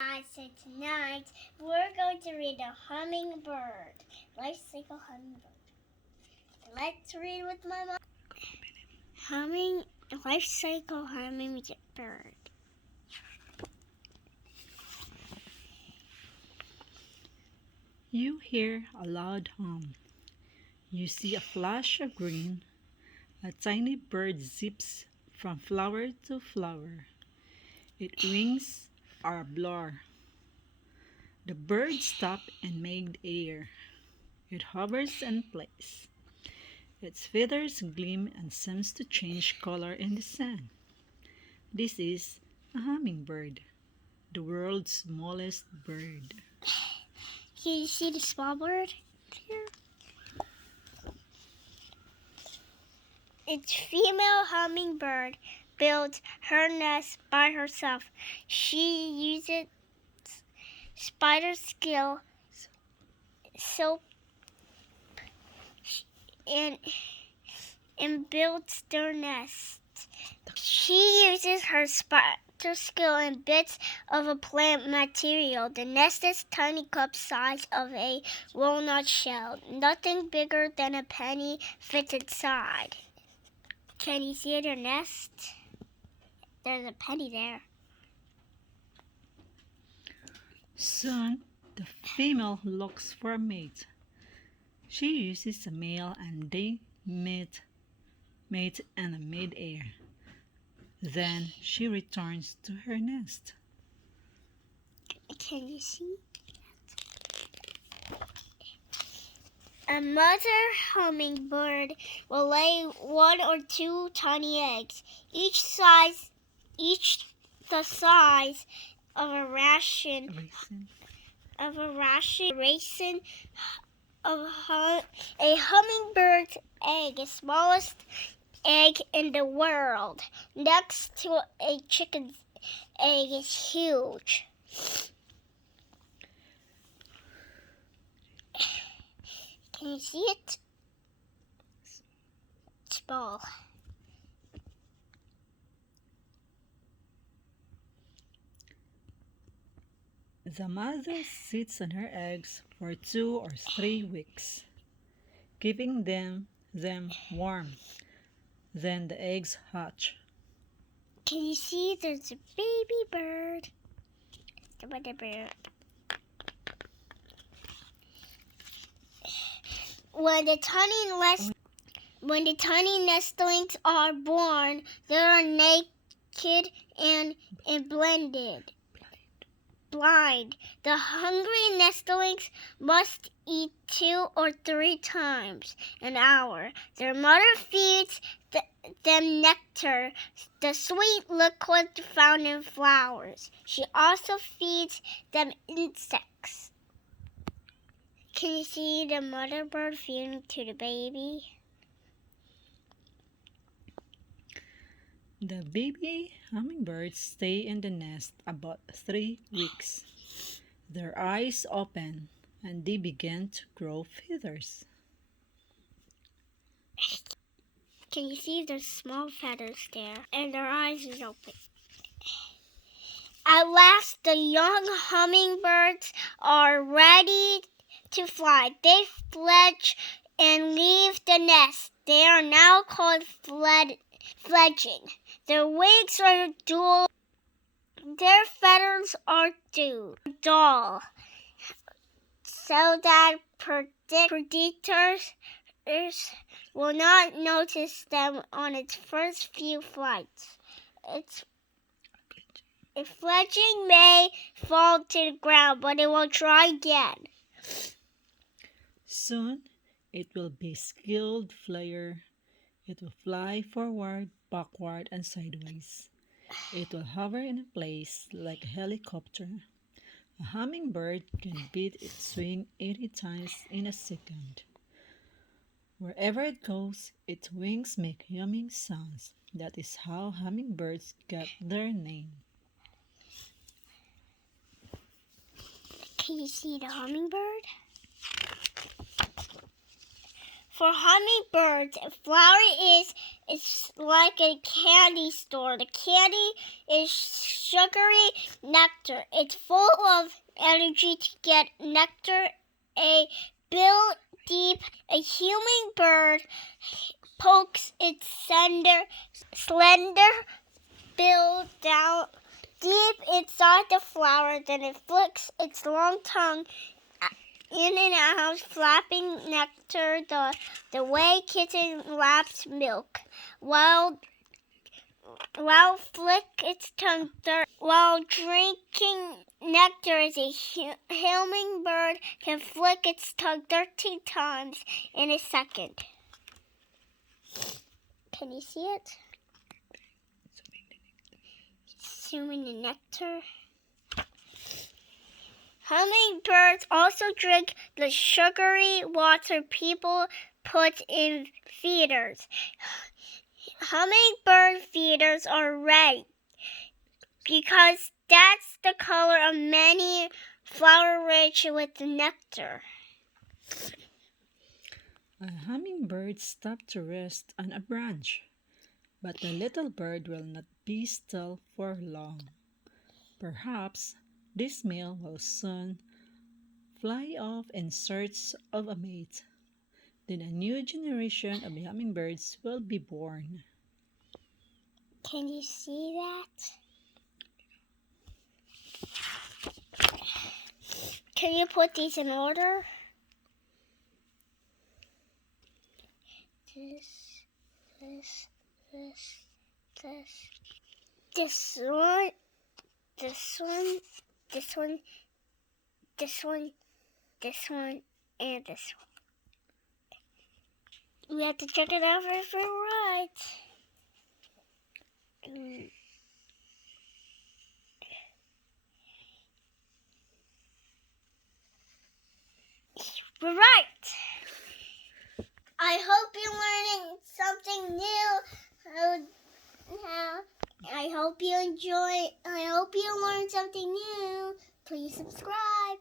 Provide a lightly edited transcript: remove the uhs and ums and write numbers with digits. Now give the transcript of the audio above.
So tonight we're going to read a hummingbird. Life cycle hummingbird. Let's read with my mom. Life cycle hummingbird. You hear a loud hum. You see a flash of green. A tiny bird zips from flower to flower. Its wings are a blur. The bird stops in mid-air. It hovers in place. Its feathers gleam and seems to change color in the sun. This is a hummingbird, the world's smallest bird. Can you see the small bird here? Its female hummingbird builds her nest by herself. She uses spider skill, soap, and builds their nest. She uses her spider skill and bits of a plant material. The nest is tiny cup size of a walnut shell. Nothing bigger than a penny fits inside. Can you see their nest? There's a penny there. Soon, the female looks for a mate. She uses a male and they mate in mid-air. Then she returns to her nest. Can you see? A mother hummingbird will lay 1 or 2 tiny eggs, each the size of a raisin. A hummingbird's egg, the smallest egg in the world, next to a chicken's egg, is huge. Can you see it? It's small. The mother sits on her eggs for 2 or 3 weeks, keeping them warm. Then the eggs hatch. Can you see there's a baby bird? The mother bird. When the tiny nestlings are born, they are naked and blind. The hungry nestlings must eat 2 or 3 times an hour. Their mother feeds them nectar, the sweet liquid found in flowers. She also feeds them insects. Can you see the mother bird feeding to the baby? The baby hummingbirds stay in the nest about 3 weeks. Their eyes open and they begin to grow feathers. Can you see the small feathers there? And their eyes is open. At last, the young hummingbirds are ready to fly. They fledge and leave the nest. They are now called fledging. Their wings are dull. Their feathers are dull, so that predators will not notice them on its first few flights. Its fledging may fall to the ground, but it will try again. Soon, it will be a skilled flyer. It will fly forward, backward, and sideways. It will hover in place like a helicopter. A hummingbird can beat its wing 80 times in a second. Wherever it goes, its wings make humming sounds. That is how hummingbirds got their name. Can you see the hummingbird? For hummingbirds, a flower is like a candy store. The candy is sugary nectar. It's full of energy to get nectar. A bill deep, a hummingbird pokes its slender bill down deep inside the flower. Then it flicks its long tongue in and out, flapping nectar the way kitten laps milk. While flick its tongue while drinking nectar as a hummingbird can flick its tongue 13 times in a second. Can you see it? Consuming the nectar. Hummingbirds also drink the sugary water people put in feeders. Hummingbird feeders are red because that's the color of many flowers rich with nectar. A hummingbird stopped to rest on a branch, but the little bird will not be still for long. Perhaps this male will soon fly off in search of a mate. Then a new generation of hummingbirds will be born. Can you see that? Can you put these in order? This. This one, and this one. We have to check it out if we're right. We're right. I hope you're learning something new. I hope you enjoy. I hope you learned something new. Please subscribe.